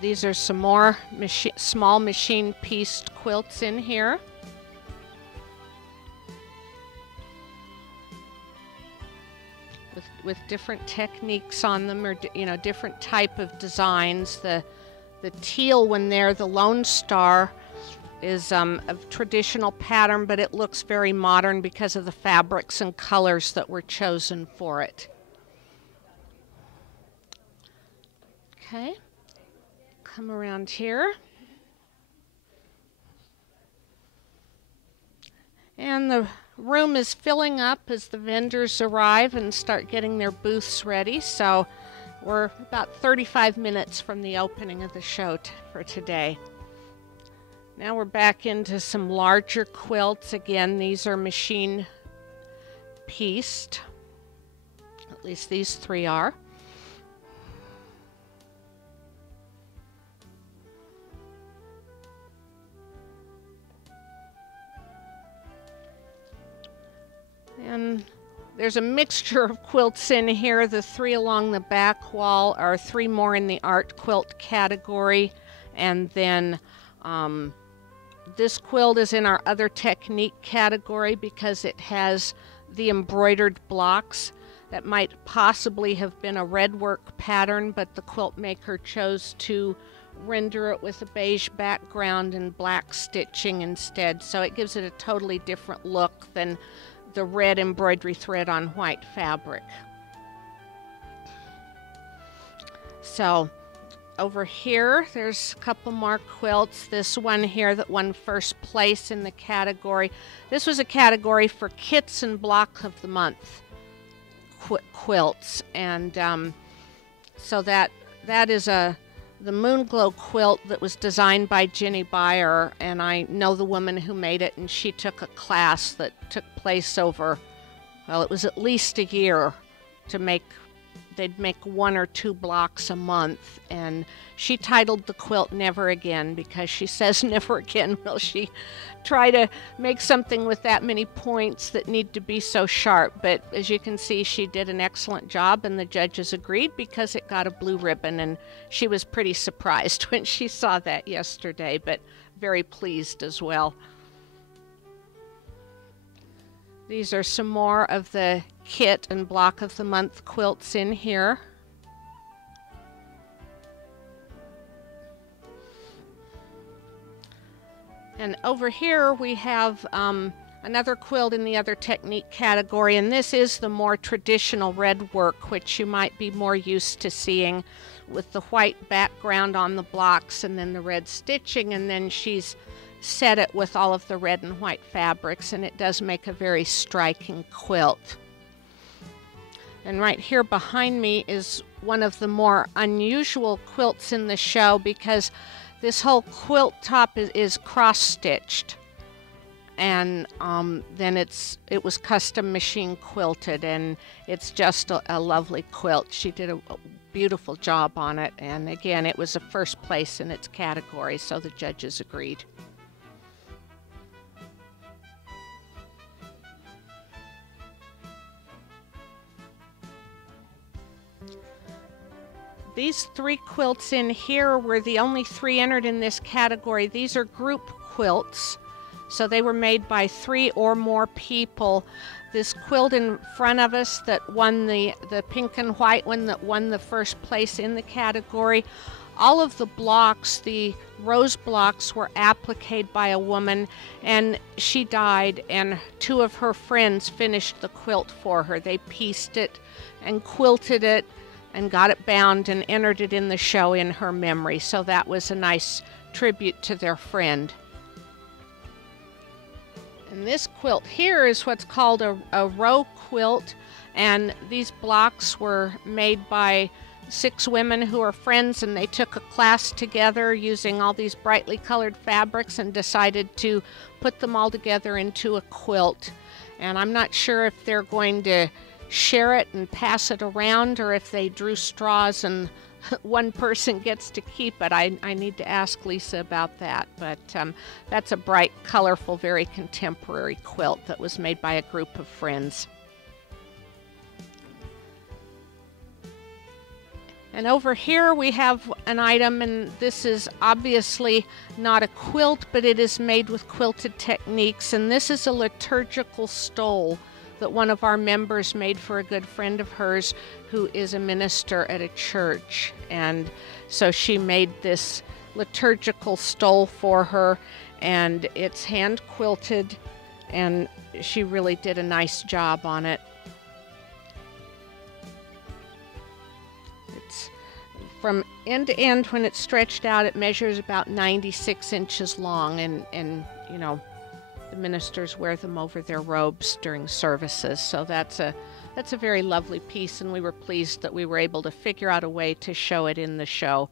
These are some more small machine pieced quilts in here. With different techniques on them, or different type of designs. The teal one there, the Lone Star, is a traditional pattern, but it looks very modern because of the fabrics and colors that were chosen for it. Okay, come around here. And the room is filling up as the vendors arrive and start getting their booths ready. So we're about 35 minutes from the opening of the show for today. Now we're back into some larger quilts. Again, these are machine pieced. At least these three are. And there's a mixture of quilts in here. The three along the back wall are three more in the art quilt category. And then this quilt is in our other technique category because it has the embroidered blocks. That might possibly have been a red work pattern, but the quilt maker chose to render it with a beige background and black stitching instead. So it gives it a totally different look than the red embroidery thread on white fabric. So over here, there's a couple more quilts. This one here that won first place in the category. This was a category for kits and block of the month quilts, and so that is the Moonglow quilt that was designed by Jenny Beyer, and I know the woman who made it, and she took a class that took place over, well, it was at least a year to make. They'd make 1 or 2 blocks a month, and she titled the quilt Never Again because she says never again will she try to make something with that many points that need to be so sharp. But as you can see, she did an excellent job, and the judges agreed because it got a blue ribbon, and she was pretty surprised when she saw that yesterday, but very pleased as well. These are some more of the kit and block of the month quilts in here. And over here we have another quilt in the other technique category, and this is the more traditional red work, which you might be more used to seeing with the white background on the blocks and then the red stitching, and then she's set it with all of the red and white fabrics, and it does make a very striking quilt. And right here behind me is one of the more unusual quilts in the show because this whole quilt top is cross-stitched, and then it was custom machine quilted, and it's just a lovely quilt. She did a beautiful job on it, and again, it was a first place in its category, so the judges agreed. These 3 quilts in here were the only 3 entered in this category. These are group quilts, so they were made by 3 or more people. This quilt in front of us that won the pink and white one that won the first place in the category, all of the blocks, the rose blocks, were appliqued by a woman, and she died, and 2 of her friends finished the quilt for her. They pieced it and quilted it and got it bound and entered it in the show in her memory. So that was a nice tribute to their friend. And this quilt here is what's called a row quilt, and these blocks were made by 6 women who are friends, and they took a class together using all these brightly colored fabrics and decided to put them all together into a quilt. And I'm not sure if they're going to share it and pass it around, or if they drew straws and one person gets to keep it. I need to ask Lisa about that, but that's a bright, colorful, very contemporary quilt that was made by a group of friends. And over here we have an item, and this is obviously not a quilt, but it is made with quilted techniques, and this is a liturgical stole that one of our members made for a good friend of hers who is a minister at a church. And so she made this liturgical stole for her, and it's hand quilted, and she really did a nice job on it. It's from end to end, when it's stretched out, it measures about 96 inches long, and you know, the ministers wear them over their robes during services. So that's a very lovely piece, and we were pleased that we were able to figure out a way to show it in the show.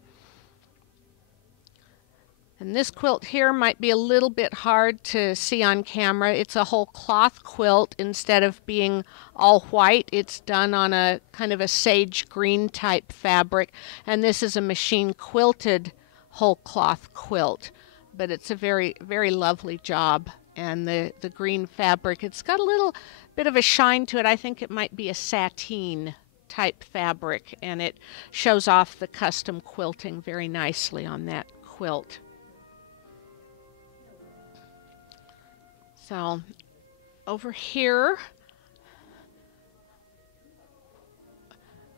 And this quilt here might be a little bit hard to see on camera. It's a whole cloth quilt. Instead of being all white, it's done on a kind of a sage green type fabric. And this is a machine quilted whole cloth quilt. But it's a very, very lovely job. And the green fabric, it's got a little bit of a shine to it. I think it might be a sateen type fabric. And it shows off the custom quilting very nicely on that quilt. So over here,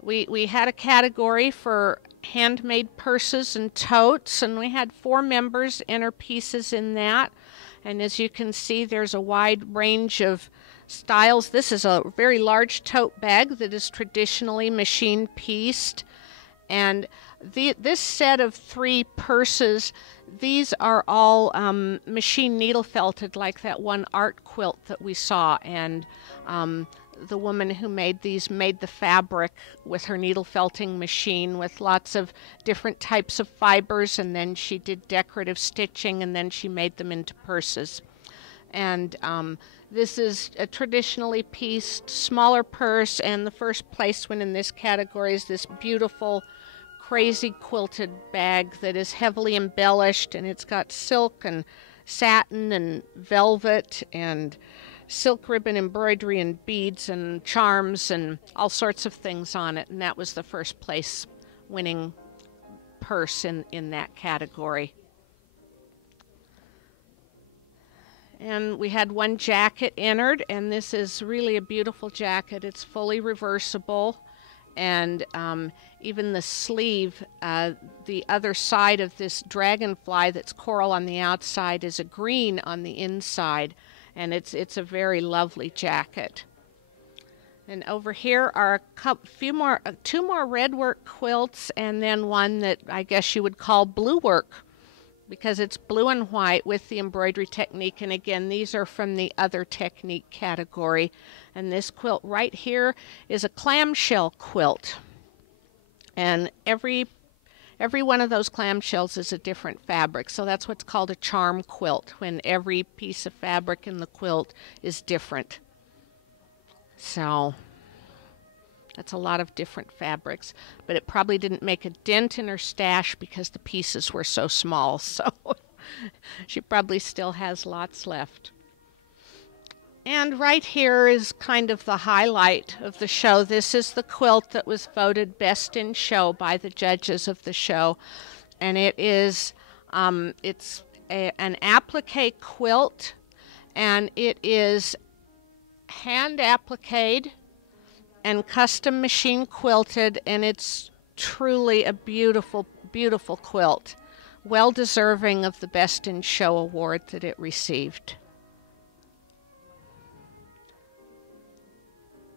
we had a category for handmade purses and totes, and we had 4 members enter pieces in that. And as you can see, there's a wide range of styles. This is a very large tote bag that is traditionally machine pieced. And this set of 3 purses, these are all machine needle felted, like that one art quilt that we saw. And the woman who made these made the fabric with her needle felting machine with lots of different types of fibers, and then she did decorative stitching, and then she made them into purses. And this is a traditionally pieced smaller purse, and the first place win in this category is this beautiful crazy quilted bag that is heavily embellished, and it's got silk and satin and velvet and silk ribbon embroidery and beads and charms and all sorts of things on it. And that was the first place winning purse in that category. And we had 1 jacket entered, and this is really a beautiful jacket. It's fully reversible, and even the sleeve, the other side of this dragonfly that's coral on the outside is a green on the inside, and it's a very lovely jacket. And over here are two more red work quilts, and then one that I guess you would call blue work, because it's blue and white with the embroidery technique. And again, these are from the other technique category. And this quilt right here is a clamshell quilt. And every one of those clamshells is a different fabric. So that's what's called a charm quilt, when every piece of fabric in the quilt is different. So that's a lot of different fabrics, but it probably didn't make a dent in her stash because the pieces were so small. So she probably still has lots left. And right here is kind of the highlight of the show. This is the quilt that was voted best in show by the judges of the show. And it is, it's an applique quilt, and it is hand appliqued and custom machine quilted, and it's truly a beautiful, beautiful quilt. Well deserving of the Best in Show award that it received.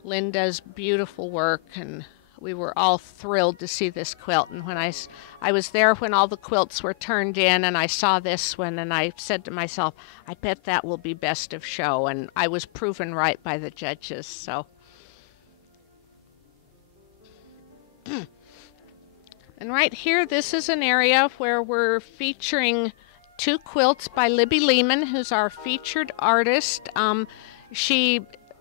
Lynn does beautiful work, and we were all thrilled to see this quilt. And when I was there when all the quilts were turned in, and I saw this one, and I said to myself, I bet that will be best of show. And I was proven right by the judges. So, and right here, this is an area where we're featuring 2 quilts by Libby Lehman, who's our featured artist.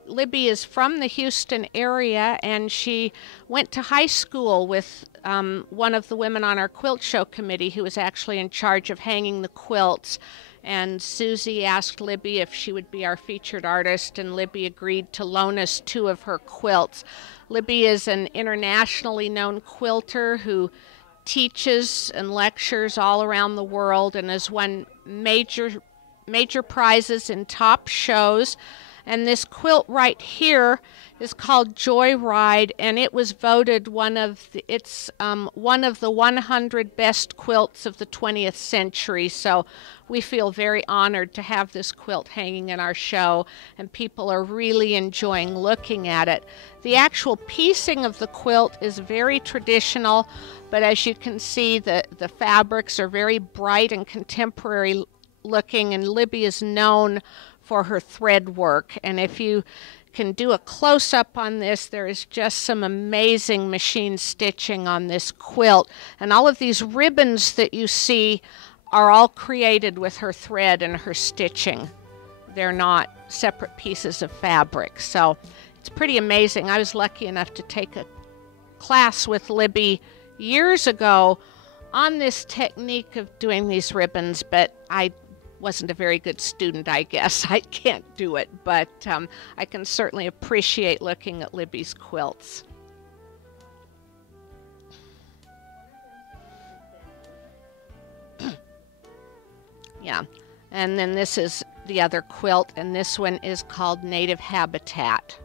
Libby is from the Houston area, and she went to high school with one of the women on our quilt show committee who was actually in charge of hanging the quilts. And Susie asked Libby if she would be our featured artist, and Libby agreed to loan us 2 of her quilts. Libby is an internationally known quilter who teaches and lectures all around the world and has won major prizes in top shows. And this quilt right here is called Joyride, and it was voted one of the 100 best quilts of the 20th century. So we feel very honored to have this quilt hanging in our show, and people are really enjoying looking at it. The actual piecing of the quilt is very traditional, but as you can see, the fabrics are very bright and contemporary looking, and Libby is known for her thread work. And if you can do a close-up on this, there is just some amazing machine stitching on this quilt. And all of these ribbons that you see are all created with her thread and her stitching. They're not separate pieces of fabric. So it's pretty amazing. I was lucky enough to take a class with Libby years ago on this technique of doing these ribbons, but I wasn't a very good student, I guess. I can't do it, but I can certainly appreciate looking at Libby's quilts. Yeah, and then this is the other quilt, and this one is called Native Habitat.